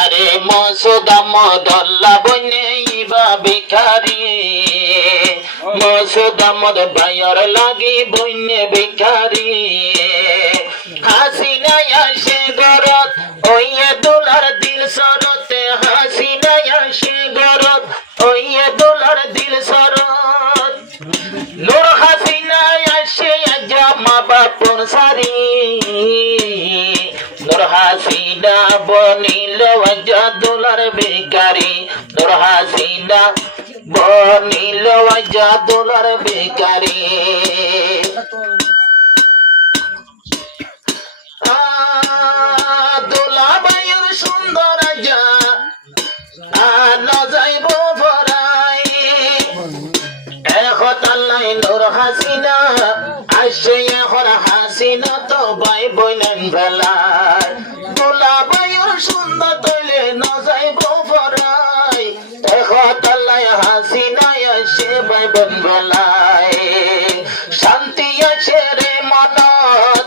আরে মসুদা মদল্লা বনে ইবা ভিখারি মসুদা মদ ভাইয়ার লাগি বনে ভিখারি হাসিনা আসে গরত ওইয়ে দোলার দিল সরতে হাসিনা আসে গরত ওইয়ে দোলার দিল সরত নূর হাসিনা আসে আজা মা বাপুর সারি নূর হাসিনা বনিল আজা দোলার ভিখারি নূর হাসিনা বনিল আজা দোলার ভিখারি দোলা বায়ুর সুন্দর আজা না যাইব ভরাই একতাল্লাই নূর হাসিনা আসে এখন হাসিনা তো বাই বইলেন বেলায় দোলা বায়ুর সুন্দর তৈলে না যাইব ভরাই একতাল্লাই হাসিনা আসে বাই বোন বেলায় শান্তি আছে রে মনত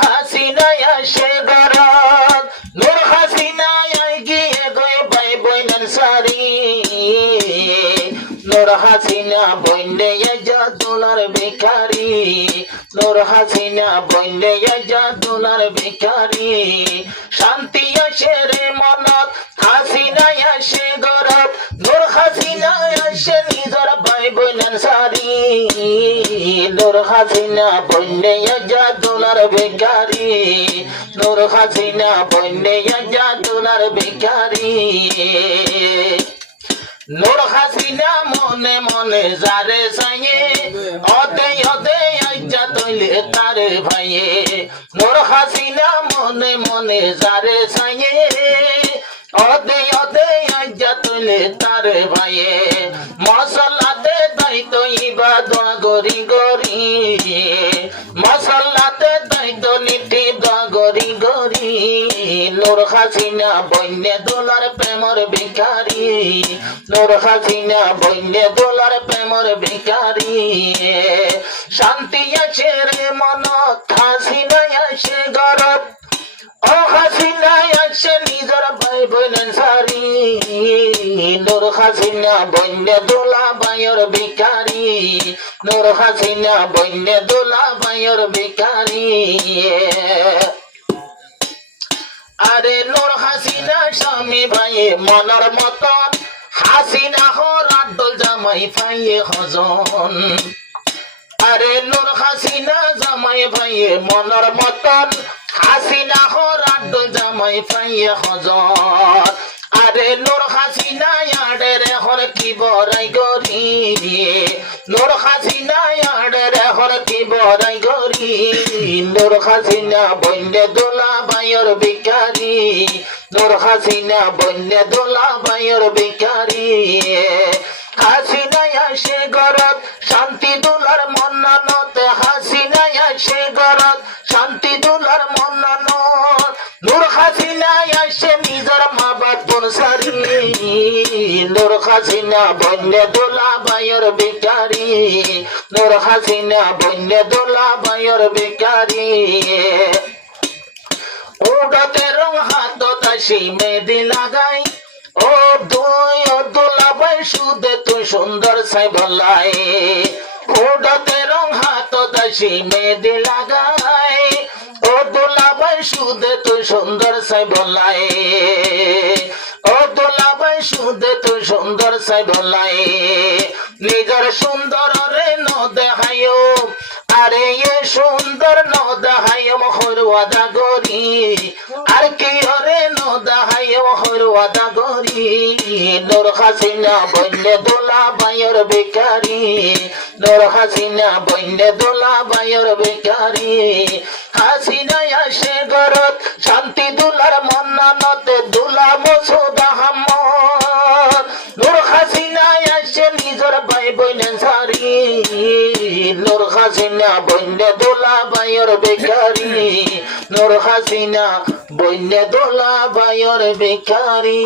হাসিনা আসে গরত নূর হাসিনা গিয়ে গই বাই বইলেন সারি নূর হাসিনা বইলে আজা দোলার ভিখারি নূর হাসিনা বইলে আজা দোলার ভিখারি শান্তি আসে রে মনত হাসিনা আসে গরত নূর হাসিনা আসে নিজর ভাই বইলেন সারি নূর হাসিনা বইলে আজা দোলার ভিখারি নূর হাসিনা বইলে আজা দোলার ভিখারি নূর হাসিনা মনে মনে যারে চাইয়ে অদে অদে আজ্জা তৈলে তারে ভাইয়ে নূর হাসিনা মনে মনে যারে চাইয়ে অদে অদে আজ্জা তৈলে তারে ভাইয়ে মশলাতে দায়িত্ব ইবা দোয়া গরি গরি মশলাতে দায়িত্ব নীতি দোয়া গরি গরি নূর হাসিনা বন্যে দোলার প্রেমর ভিখারি নূর হাসিনা বন্যে দোলার প্রেমর ভিখারি শান্তি আছে রে মনত হাসিনা আসে গরত ও হাসিনা আসে নিজর ভাই বইলেন সারি নূর হাসিনা বন্যে দোলা ভাইয়ের ভিখারি নূর হাসিনা বন্যে দোলা ভাইয়ের ভিখারি আরে নূর হাসিনা স্বামী ভাইয়ে মনের মতন হাসিনা হরার দোল জামাই ভাইয়ে হজন আরে নূর হাসিনা জামাই ভাইয়ে মনের মতন হাসিনা হরার দোল জামাই ভাইয়ে হজন আরে নূর হাসিনা আড়ে হর কি বড়াই গরি নূর হাসিনা আড়ে হর কি বড়াই গরি নূর হাসিনা বন্যে দোলা ভাইয়ের ভিখারি নূর হাসিনা বন্যে দোলা ভাইয়ের ভিখারি হাসিনা আসে গরত শান্তি দোলার মন্নানত হাসিনা আসে গরত শান্তি দোলার মন্নানত নূর হাসিনা আসে নিজর মা বাপুর সারি নূর হাসিনা বন্যে দোলা ভাইয়ের ভিখারি নূর হাসিনা বন্যে দোলা ভাইয়ের ভিখারি উড়তে রং হাত তাসি মেহেদি লাগাই ও দুই ও দোলা ভাই সুদে তুই সুন্দর সাই বলাই উড়তে রং হাত তাসি মেহেদি লাগাই ও দোলা ভাই সুদে তুই সুন্দর সাই বলাই ও দোলা ভাই সুদে তুই সুন্দর সাই বলাই নিজর সুন্দর রে ন দেখায়ো আরে এ সুন্দর ন দেখায়ো মহর ওয়াদা গরি আর কি রে ন দেখায়ো মহর ওয়াদা গরি নূর হাসিনা বন্যে দোলা ভাইয়ের ভিখারি নূর হাসিনা বন্যে দোলা ভাইয়ের ভিখারি হাসিনা আসে গরত শান্তি দোলার মন্নানতে দোলা মসুদা আহমদ নূর হাসিনা আসে নিজর ভাই বইলেন সারি নূর হাসিনা বন্যে দোলা ভাইয়ের ভিখারি নূর হাসিনা বন্যে দোলা ভাইয়ের ভিখারি।